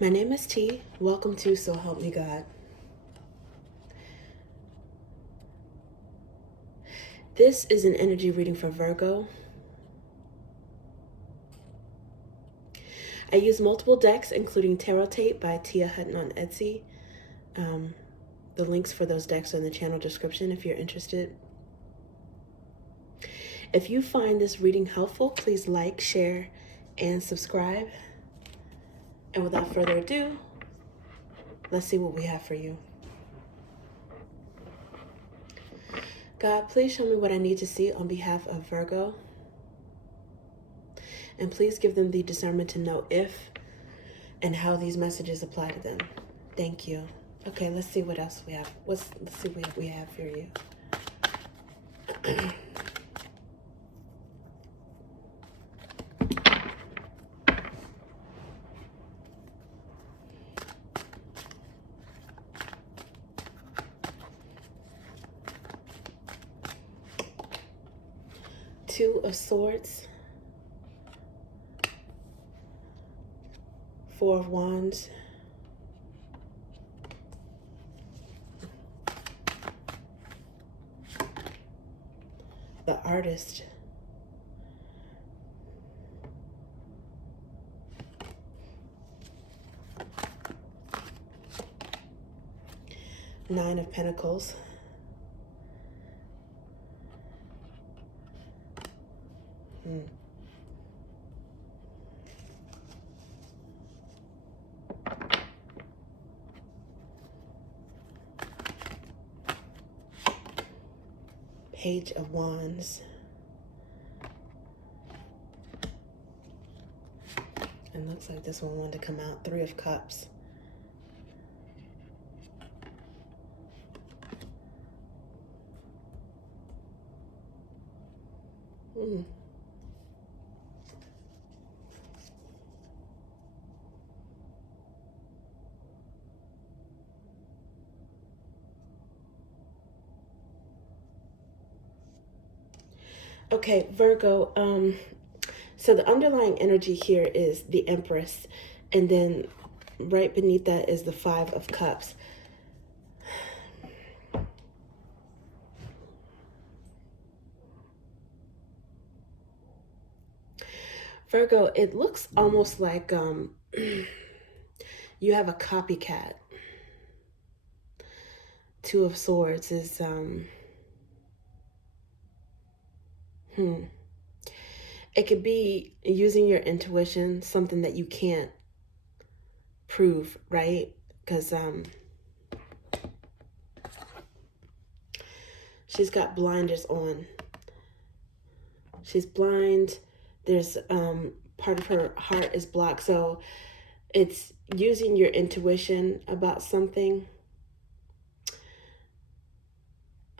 My name is T. Welcome to So Help Me God. This is an energy reading for Virgo. I use multiple decks, including Tarot Tape by Tia Hutton on Etsy. The links for those decks are in the channel description if you're interested. If you find this reading helpful, please like, share, and subscribe. And without further ado, let's see what we have for you. God, please show me what I need to see on behalf of Virgo. And please give them the discernment to know if and how these messages apply to them. Thank you. Okay, let's see what else we have. Let's see what we have for you. Two of Swords, Four of Wands, the Artist, Nine of Pentacles, Page of Wands, and looks like this one wanted to come out, Three of Cups. Okay, Virgo, so the underlying energy here is the Empress, and then right beneath that is the Five of Cups. Virgo, it looks almost like you have a copycat. Two of Swords is it could be using your intuition, something that you can't prove, right? Because she's got blinders on. She's blind. There's part of her heart is blocked. So it's using your intuition about something,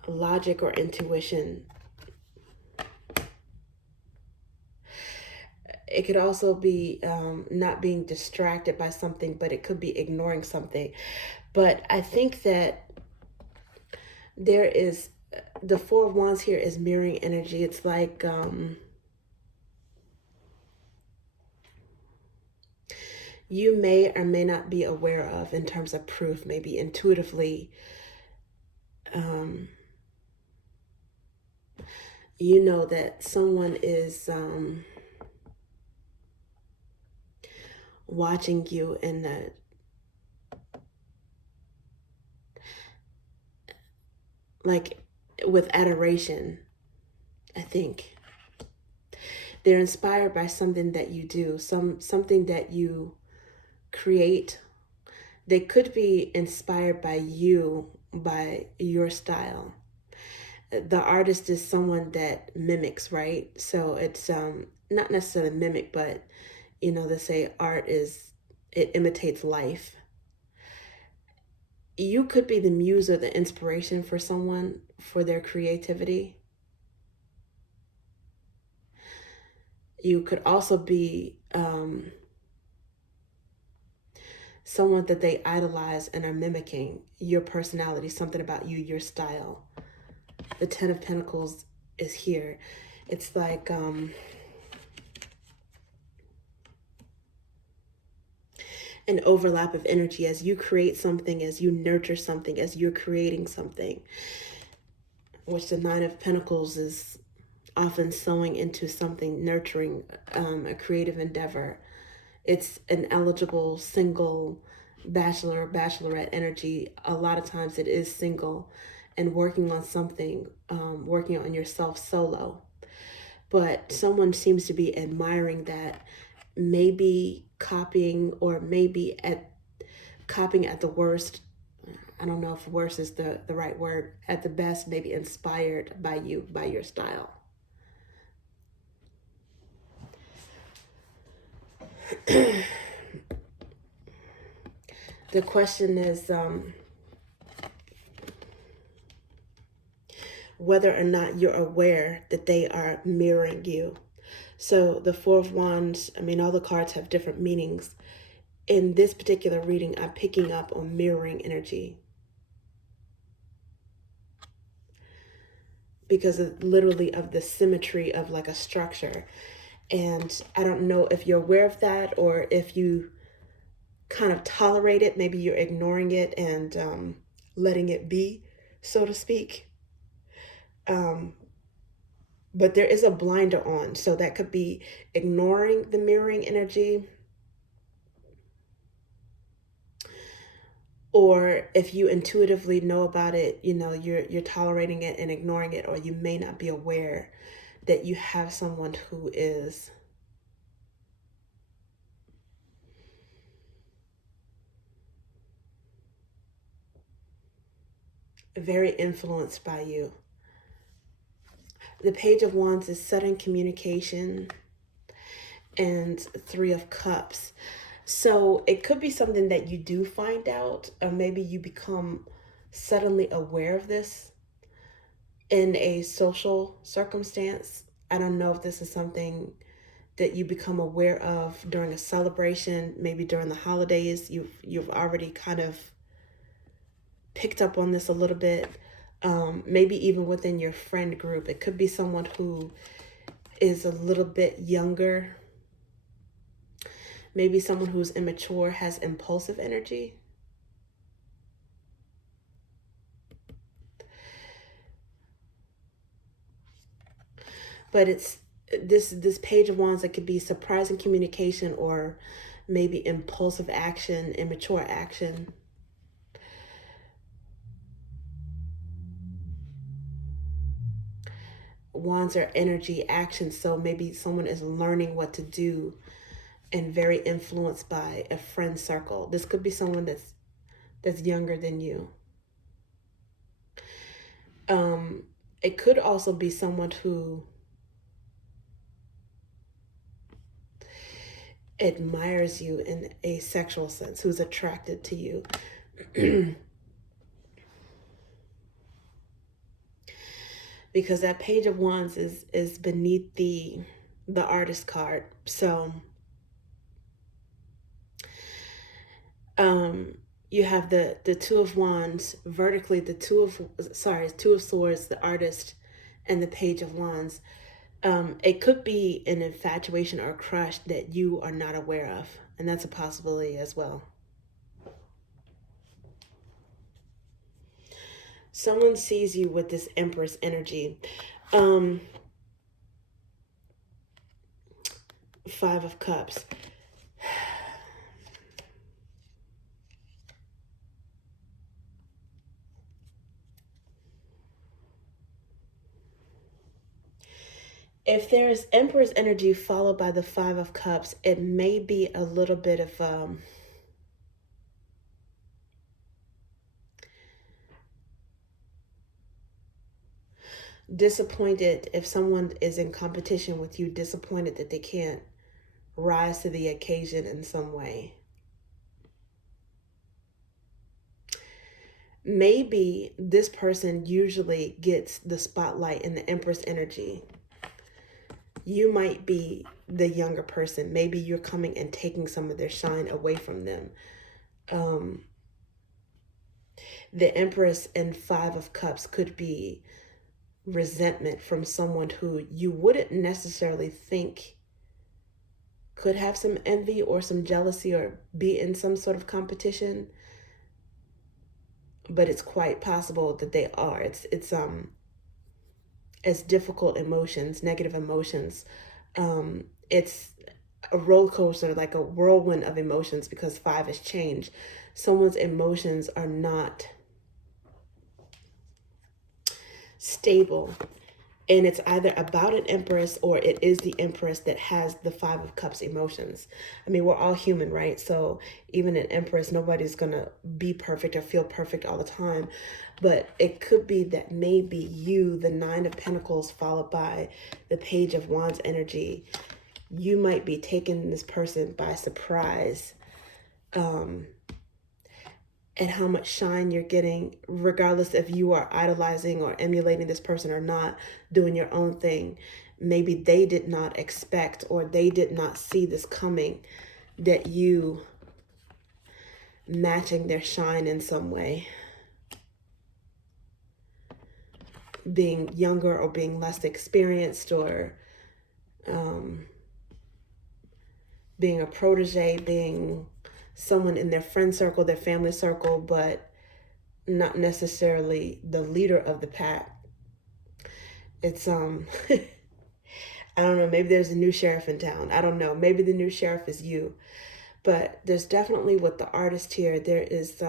logic or intuition. It could also be not being distracted by something, but it could be ignoring something. But I think that there is, the Four of Wands here is mirroring energy. It's like you may or may not be aware of in terms of proof, maybe intuitively. You know that someone is watching you in like with adoration. I think they're inspired by something that you do, something that you create. They could be inspired by you, by your style. The artist is someone that mimics, right? So it's not necessarily mimic, but you know, they say art is, it imitates life. You could be the muse or the inspiration for someone for their creativity. You could also be someone that they idolize and are mimicking your personality, something about you, your style. The Ten of Pentacles is here. It's like an overlap of energy as you create something, as you nurture something, as you're creating something, which the Nine of Pentacles is often sowing into something, nurturing a creative endeavor. It's an eligible single bachelor, bachelorette energy. A lot of times it is single and working on something, working on yourself solo. But someone seems to be admiring that, maybe copying, or maybe copying at the worst. I don't know if worst is the right word. At the best, maybe inspired by you, by your style. The question is whether or not you're aware that they are mirroring you. So the Four of Wands, I mean, all the cards have different meanings. In this particular reading, I'm picking up on mirroring energy, because of literally of the symmetry of like a structure. And I don't know if you're aware of that, or if you kind of tolerate it. Maybe you're ignoring it and letting it be, so to speak. But there is a blinder on. So that could be ignoring the mirroring energy. Or if you intuitively know about it, you know, you're tolerating it and ignoring it, or you may not be aware that you have someone who is very influenced by you. The Page of Wands is sudden communication, and Three of Cups. So it could be something that you do find out, or maybe you become suddenly aware of this in a social circumstance. I don't know if this is something that you become aware of during a celebration, maybe during the holidays. You've already kind of picked up on this a little bit. Maybe even within your friend group. It could be someone who is a little bit younger. Maybe someone who's immature, has impulsive energy. But it's this Page of Wands, it could be surprising communication, or maybe impulsive action, immature action. Wands are energy, action. So maybe someone is learning what to do and very influenced by a friend circle. This could be someone that's younger than you. It could also be someone who admires you in a sexual sense, who's attracted to you. Because that Page of Wands is beneath the Artist card. So you have the Two of Wands vertically, the Two of Swords, the Artist, and the Page of Wands. It could be an infatuation or a crush that you are not aware of, and that's a possibility as well. Someone sees you with this Empress energy. Five of Cups. If there is Empress energy followed by the Five of Cups, it may be a little bit of disappointed. If someone is in competition with you, disappointed that they can't rise to the occasion in some way. Maybe this person usually gets the spotlight in the Empress energy. You might be the younger person. Maybe you're coming and taking some of their shine away from them. The Empress and Five of Cups could be resentment from someone who you wouldn't necessarily think could have some envy or some jealousy or be in some sort of competition, but it's quite possible that they are. It's difficult emotions, negative emotions. It's a roller coaster, like a whirlwind of emotions, because 5 is change. Someone's emotions are not stable, and it's either about an empress or it is the empress that has the 5 of Cups emotions. I mean, we're all human, right? So even an empress, nobody's gonna be perfect or feel perfect all the time, but it could be that maybe you, the 9 of Pentacles followed by the Page of Wands energy, you might be taking this person by surprise, and how much shine you're getting, regardless if you are idolizing or emulating this person or not, doing your own thing. Maybe they did not expect, or they did not see this coming, that you matching their shine in some way. Being younger or being less experienced, or being a protege, being someone in their friend circle, their family circle, but not necessarily the leader of the pack. It's I don't know, maybe there's a new sheriff in town. I don't know. Maybe the new sheriff is you. But there's definitely, with the artist here, there is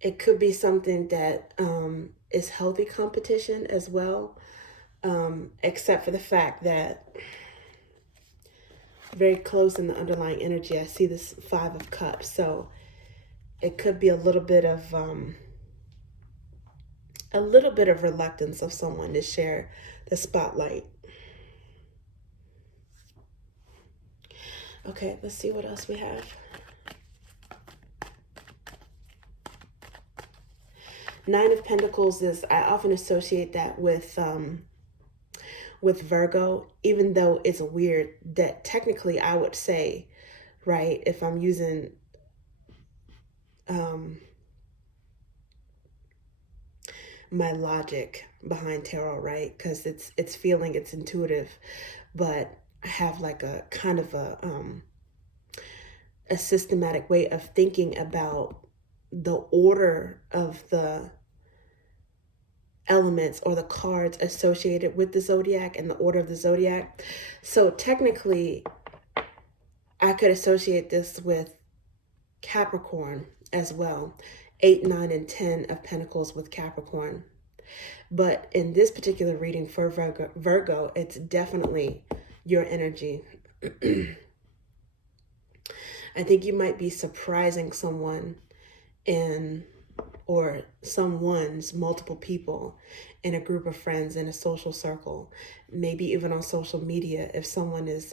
it could be something that is healthy competition as well, except for the fact that very close in the underlying energy, I see this 5 of Cups. So it could be a little bit of reluctance of someone to share the spotlight. Okay, let's see what else we have. Nine of Pentacles is, I often associate that with Virgo, even though it's weird that technically I would say, right, if I'm using my logic behind tarot, right, because it's feeling, it's intuitive, but I have like a kind of a systematic way of thinking about the order of the elements or the cards associated with the zodiac and the order of the zodiac. So technically, I could associate this with Capricorn as well. 8, 9, and 10 of Pentacles with Capricorn. But in this particular reading for Virgo, it's definitely your energy. I think you might be surprising someone or someone's multiple people in a group of friends, in a social circle, maybe even on social media, if someone is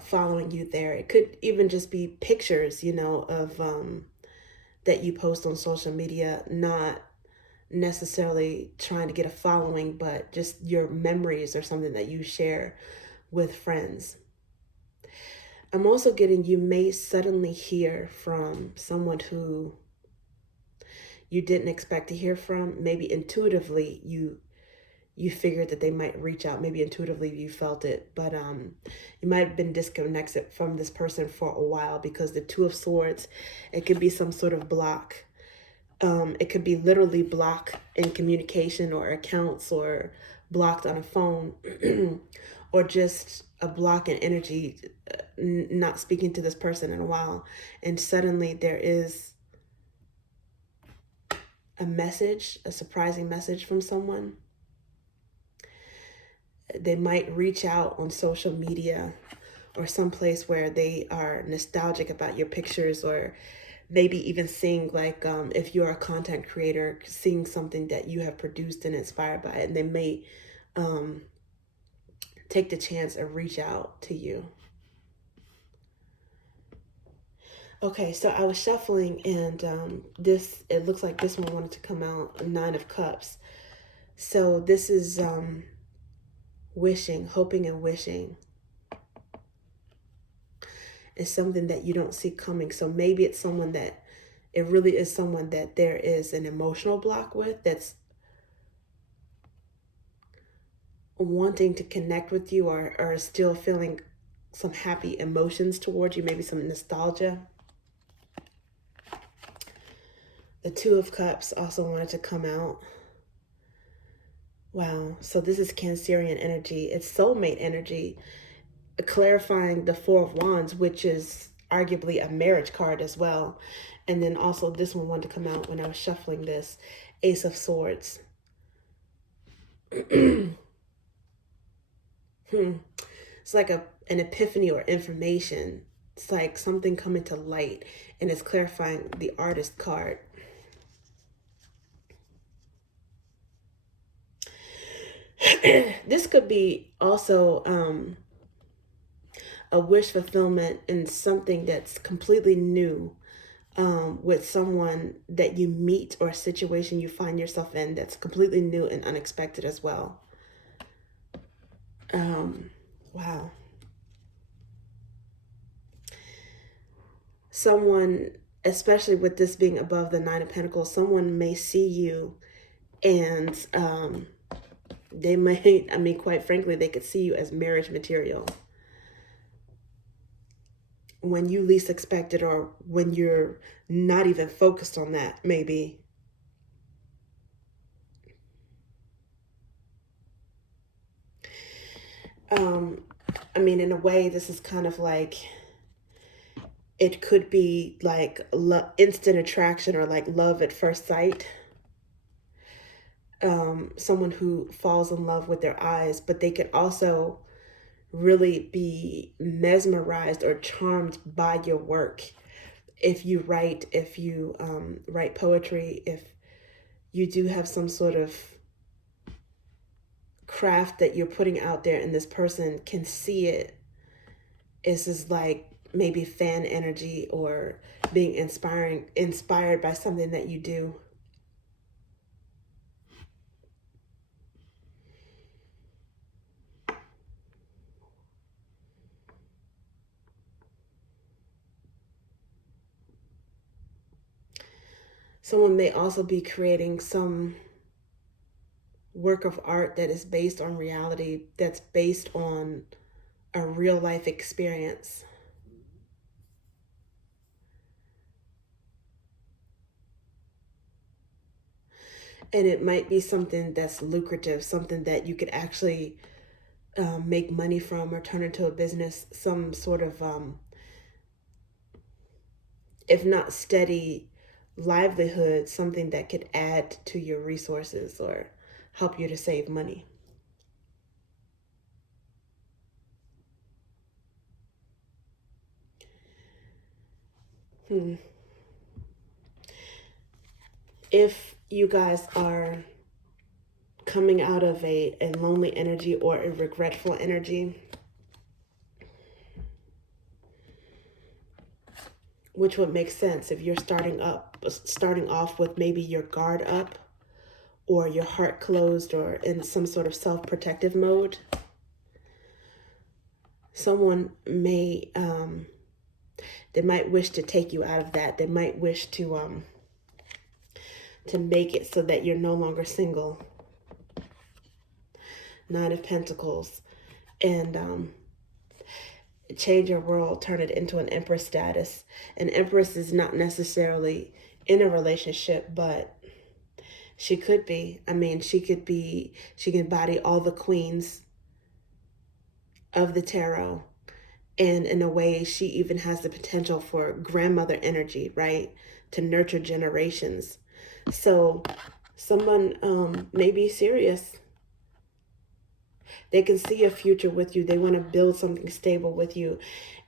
following you there. It could even just be pictures, of that you post on social media, not necessarily trying to get a following, but just your memories or something that you share with friends. I'm also getting, you may suddenly hear from someone who you didn't expect to hear from. Maybe intuitively you figured that they might reach out. Maybe intuitively you felt it, but you might have been disconnected from this person for a while, because the 2 of Swords, it could be some sort of block. It could be literally block in communication or accounts, or blocked on a phone, or just a block in energy, not speaking to this person in a while. And suddenly there is a message, a surprising message from someone. They might reach out on social media or someplace where they are nostalgic about your pictures, or maybe even seeing, like, if you're a content creator, seeing something that you have produced and inspired by it, and they may take the chance and reach out to you. Okay, so I was shuffling, and it looks like this one wanted to come out, 9 of Cups. So this is wishing, hoping and wishing is something that you don't see coming. So maybe it's someone that, it really is someone that there is an emotional block with, that's wanting to connect with you, or still feeling some happy emotions towards you, maybe some nostalgia. The Two of Cups also wanted to come out. Wow. So this is Cancerian energy. It's soulmate energy, clarifying the Four of Wands, which is arguably a marriage card as well. And then also this one wanted to come out when I was shuffling this. Ace of Swords. It's like an epiphany or information. It's like something coming to light, and it's clarifying the Artist card. This could be also a wish fulfillment in something that's completely new, with someone that you meet, or a situation you find yourself in that's completely new and unexpected as well. Wow. Someone, especially with this being above the Nine of Pentacles, someone may see you, and they may, I mean, quite frankly, they could see you as marriage material when you least expect it, or when you're not even focused on that, maybe. I mean, in a way, this is kind of like, it could be like instant attraction, or like love at first sight. Someone who falls in love with their eyes, but they could also really be mesmerized or charmed by your work. If you write, write poetry, if you do have some sort of craft that you're putting out there, and this person can see it, it's just like maybe fan energy, or being inspired by something that you do. Someone may also be creating some work of art that is based on reality, that's based on a real life experience. And it might be something that's lucrative, something that you could actually make money from, or turn into a business, some sort of, if not steady livelihood, something that could add to your resources, or help you to save money. If you guys are coming out of a lonely energy, or a regretful energy, which would make sense if you're starting off with maybe your guard up, or your heart closed, or in some sort of self-protective mode. Someone may, they might wish to take you out of that. They might wish to make it so that you're no longer single. Nine of Pentacles. And change your world, turn it into an empress status. An empress is not necessarily in a relationship, but she could be. I mean, she can embody all the queens of the tarot. And in a way, she even has the potential for grandmother energy, right? To nurture generations. So someone may be serious. They can see a future with you. They want to build something stable with you.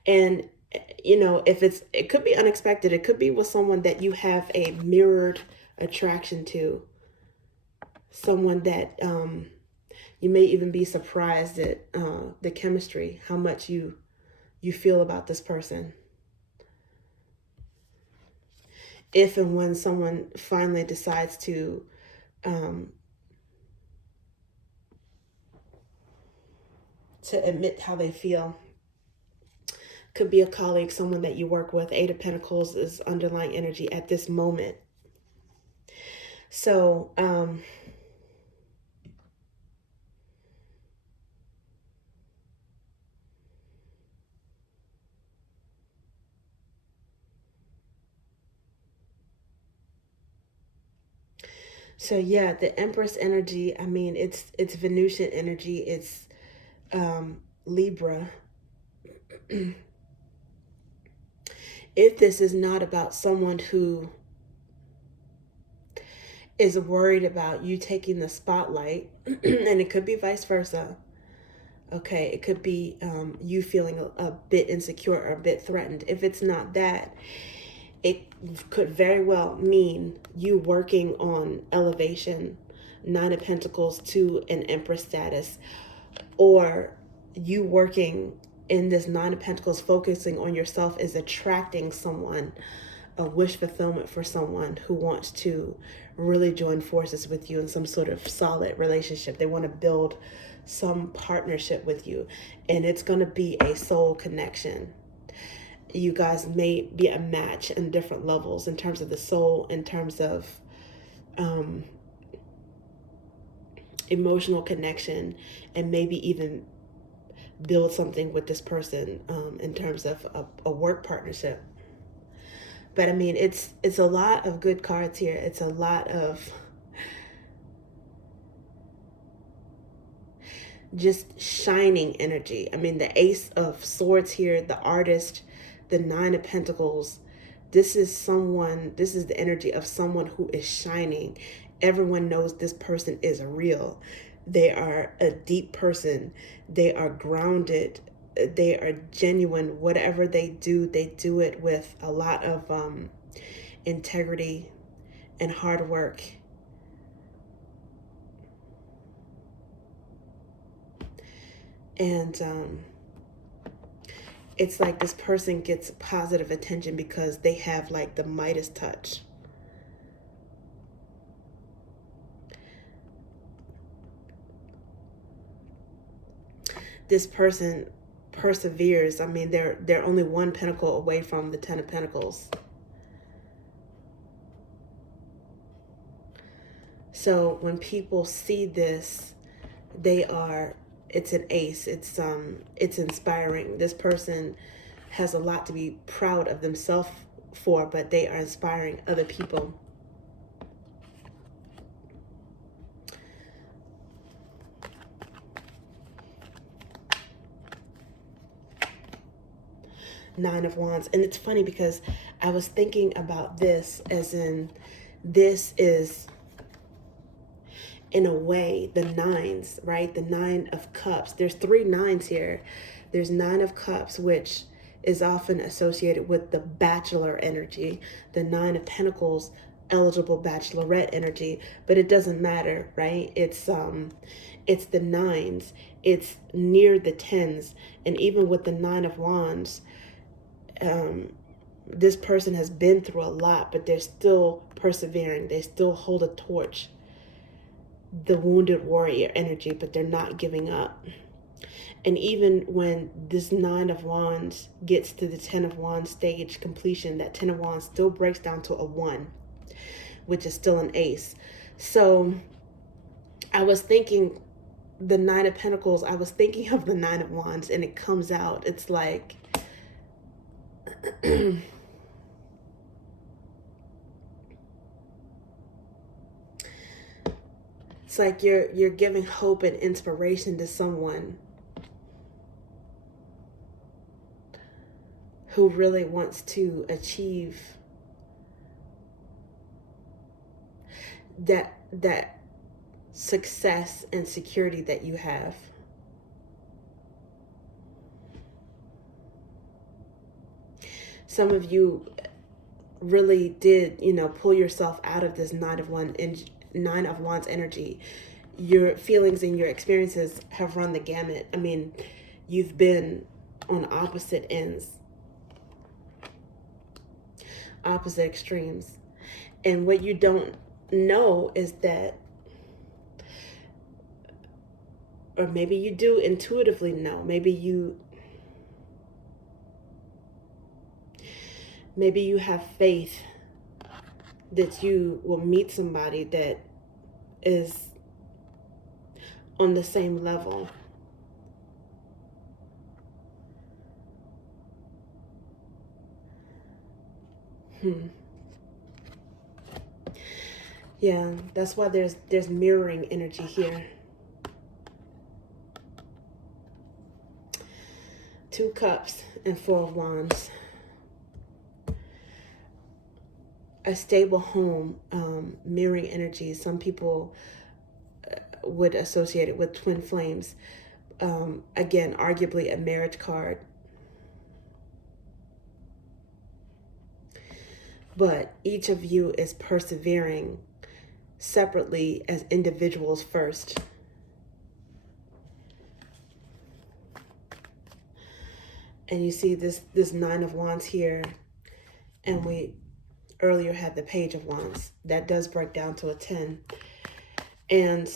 And, you know, it could be unexpected. It could be with someone that you have a mirrored attraction to. Someone that you may even be surprised at the chemistry, how much you feel about this person. If and when someone finally decides to to admit how they feel. Could be a colleague, someone that you work with. Eight of Pentacles is underlying energy at this moment. So, so yeah, the Empress energy, I mean, it's Venusian energy, it's Libra. If this is not about someone who is worried about you taking the spotlight, and it could be vice versa. Okay, it could be you feeling a bit insecure or a bit threatened. If it's not that, it could very well mean you working on elevation, Nine of Pentacles to an Empress status, or you working in this Nine of Pentacles, focusing on yourself, is attracting someone, a wish fulfillment for someone who wants to really join forces with you in some sort of solid relationship. They want to build some partnership with you, and it's going to be a soul connection. You guys may be a match in different levels in terms of the soul, in terms of emotional connection, and maybe even build something with this person in terms of a work partnership. But I mean, it's a lot of good cards here. It's a lot of just shining energy. I mean, the Ace of Swords here, the artist, the Nine of Pentacles. This is the energy of someone who is shining. Everyone knows this person is real. They are a deep person. They are grounded. They are genuine. Whatever they do it with a lot of integrity and hard work. And it's like this person gets positive attention because they have like the Midas touch. This person perseveres. I mean, they're only one pentacle away from the Ten of Pentacles. So when people see this, it's an ace. It's inspiring. This person has a lot to be proud of themselves for, but they are inspiring other people. Nine of Wands. And it's funny because I was thinking about this as in, this is in a way the nines, right? The Nine of Cups. There's three nines here. There's Nine of Cups, which is often associated with the bachelor energy. The Nine of Pentacles, eligible bachelorette energy, but it doesn't matter, right? It's the nines. It's near the tens. And even with the Nine of Wands, this person has been through a lot, but they're still persevering. They still hold a torch. The wounded warrior energy, but they're not giving up. And even when this Nine of Wands gets to the Ten of Wands stage completion, that Ten of Wands still breaks down to a 1, which is still an ace. So I was thinking the Nine of Pentacles, I was thinking of the Nine of Wands, and it comes out. It's like it's like you're giving hope and inspiration to someone who really wants to achieve that success and security that you have. Some of you really did, pull yourself out of this Nine of Wands energy. Your feelings and your experiences have run the gamut. I mean, you've been on opposite ends, opposite extremes. And what you don't know is that or maybe you do intuitively know. Maybe you have faith that you will meet somebody that is on the same level. Yeah, that's why there's mirroring energy here. 2 cups and 4 of wands. A stable home, mirroring energy. Some people would associate it with twin flames. Again, arguably a marriage card. But each of you is persevering separately as individuals first. And you see this 9 of wands here, and we earlier had the page of wands. That does break down to a 10. And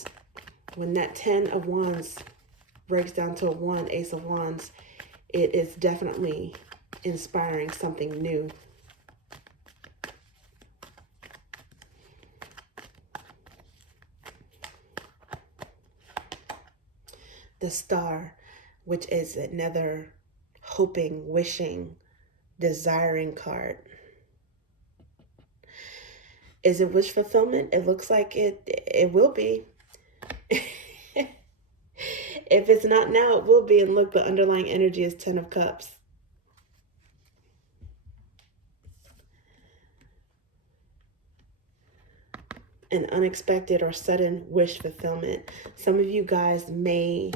when that 10 of wands breaks down to a 1, ace of wands, it is definitely inspiring something new. The star, which is another hoping, wishing, desiring card. Is it wish fulfillment? It looks like it will be. If it's not now, it will be. And look, the underlying energy is 10 of cups. An unexpected or sudden wish fulfillment. Some of you guys may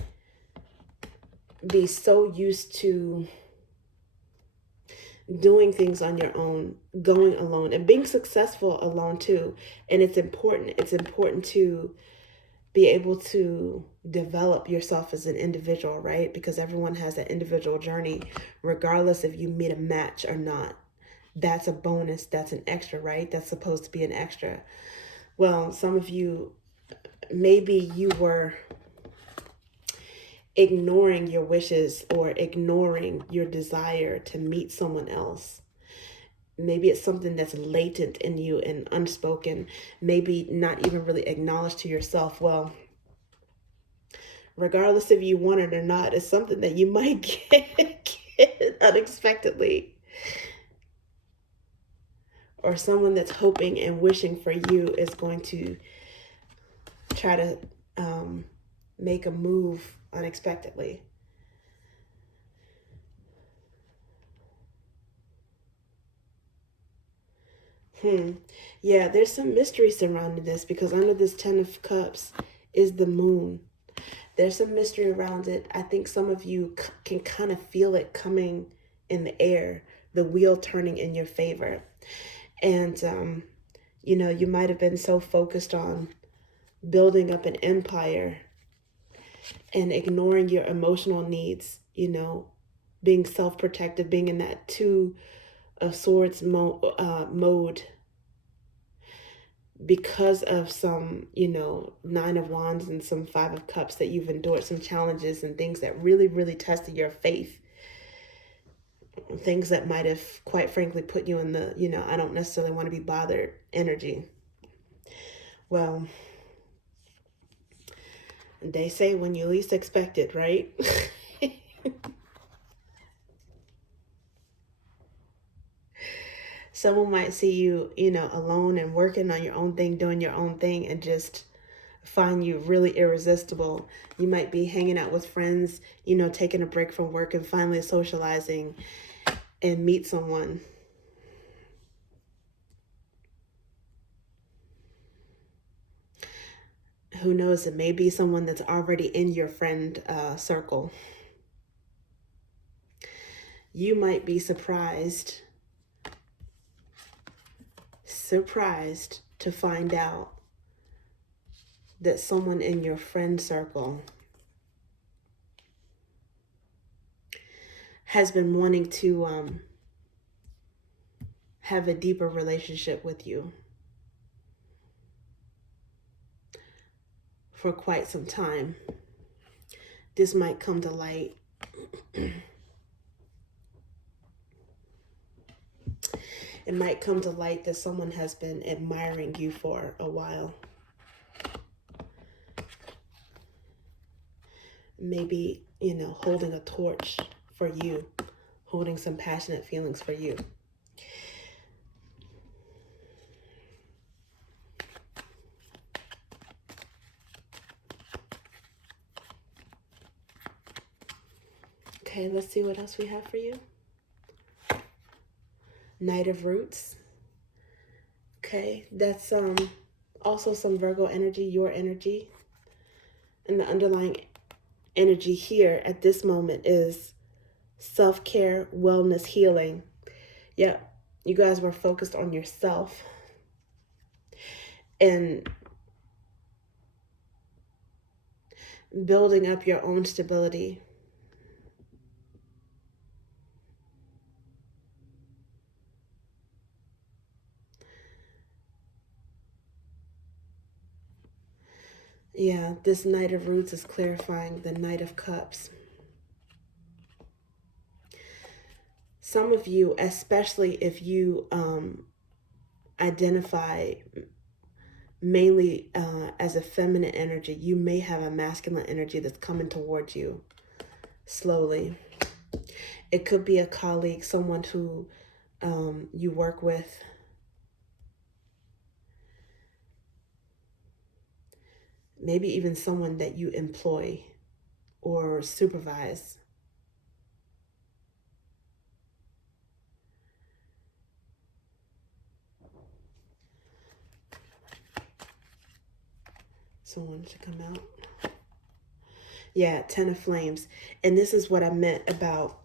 be so used to doing things on your own, going alone, and being successful alone too. And it's important. It's important to be able to develop yourself as an individual, right? Because everyone has an individual journey, regardless if you meet a match or not. That's a bonus. That's an extra, right? That's supposed to be an extra. Well, some of you, maybe you were ignoring your wishes or ignoring your desire to meet someone else. Maybe it's something that's latent in you and unspoken, maybe not even really acknowledged to yourself. Well, regardless if you want it or not, it's something that you might get unexpectedly. Or someone that's hoping and wishing for you is going to try to make a move unexpectedly. Yeah, there's some mystery surrounding this, because under this 10 of cups is the moon. There's some mystery around it. I think some of you can kind of feel it coming in the air, the wheel turning in your favor. And, you know, you might have been so focused on building up an empire and ignoring your emotional needs, you know, being self-protective, being in that 2 of swords mode, because of some, you know, 9 of wands and some 5 of cups that you've endured, some challenges and things that really, really tested your faith. Things that might have, quite frankly, put you in the, you know, I don't necessarily want to be bothered energy. Well, they say when you least expect it, right? Someone might see you, you know, alone and working on your own thing, doing your own thing, and just find you really irresistible. You might be hanging out with friends, you know, taking a break from work and finally socializing and meet someone. Who knows, it may be someone that's already in your friend circle. You might be surprised to find out that someone in your friend circle has been wanting to have a deeper relationship with you for quite some time. this might come to light. It might come to light that someone has been admiring you for a while. Maybe, you know, holding a torch for you, holding some passionate feelings for you. Okay, let's see what else we have for you. Knight of Roots. Okay, that's also some Virgo energy, your energy. And the underlying energy here at this moment is self-care, wellness, healing. Yeah, you guys were focused on yourself and building up your own stability. Yeah, this Knight of Roots is clarifying the Knight of Cups. Some of you, especially if you identify mainly as a feminine energy, you may have a masculine energy that's coming towards you slowly. It could be a colleague, someone who you work with. Maybe even someone that you employ or supervise. Someone should come out. Yeah, Ten of Flames. And this is what I meant about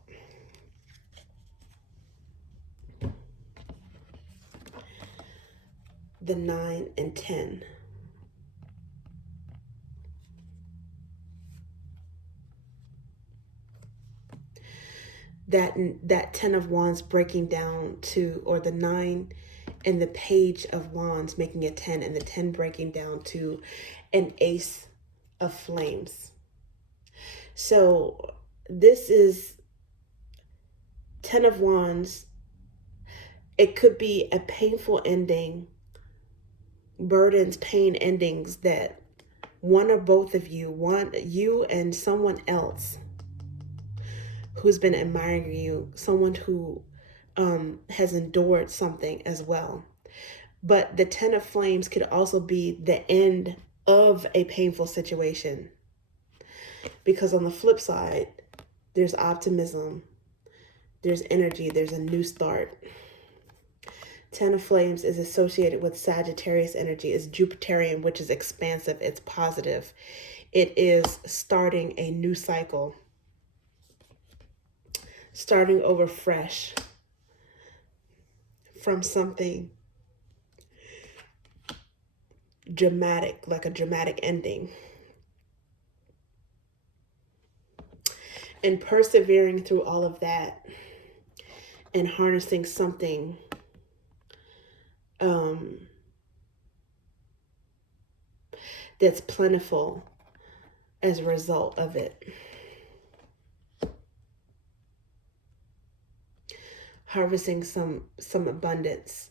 the 9 and 10. That 10 of Wands breaking down to, or the 9 and the Page of Wands making a 10, and the 10 breaking down to an Ace of Flames. So this is 10 of Wands. It could be a painful ending, burdens, pain endings that one or both of you, you and someone else who's been admiring you, someone who has endured something as well. But the 10 of Flames could also be the end of a painful situation. Because on the flip side, there's optimism, there's energy, there's a new start. 10 of Flames is associated with Sagittarius energy. It's Jupiterian, which is expansive, it's positive. It is starting a new cycle, starting over fresh from something dramatic, like a dramatic ending. And persevering through all of that and harnessing something that's plentiful as a result of it. Harvesting some abundance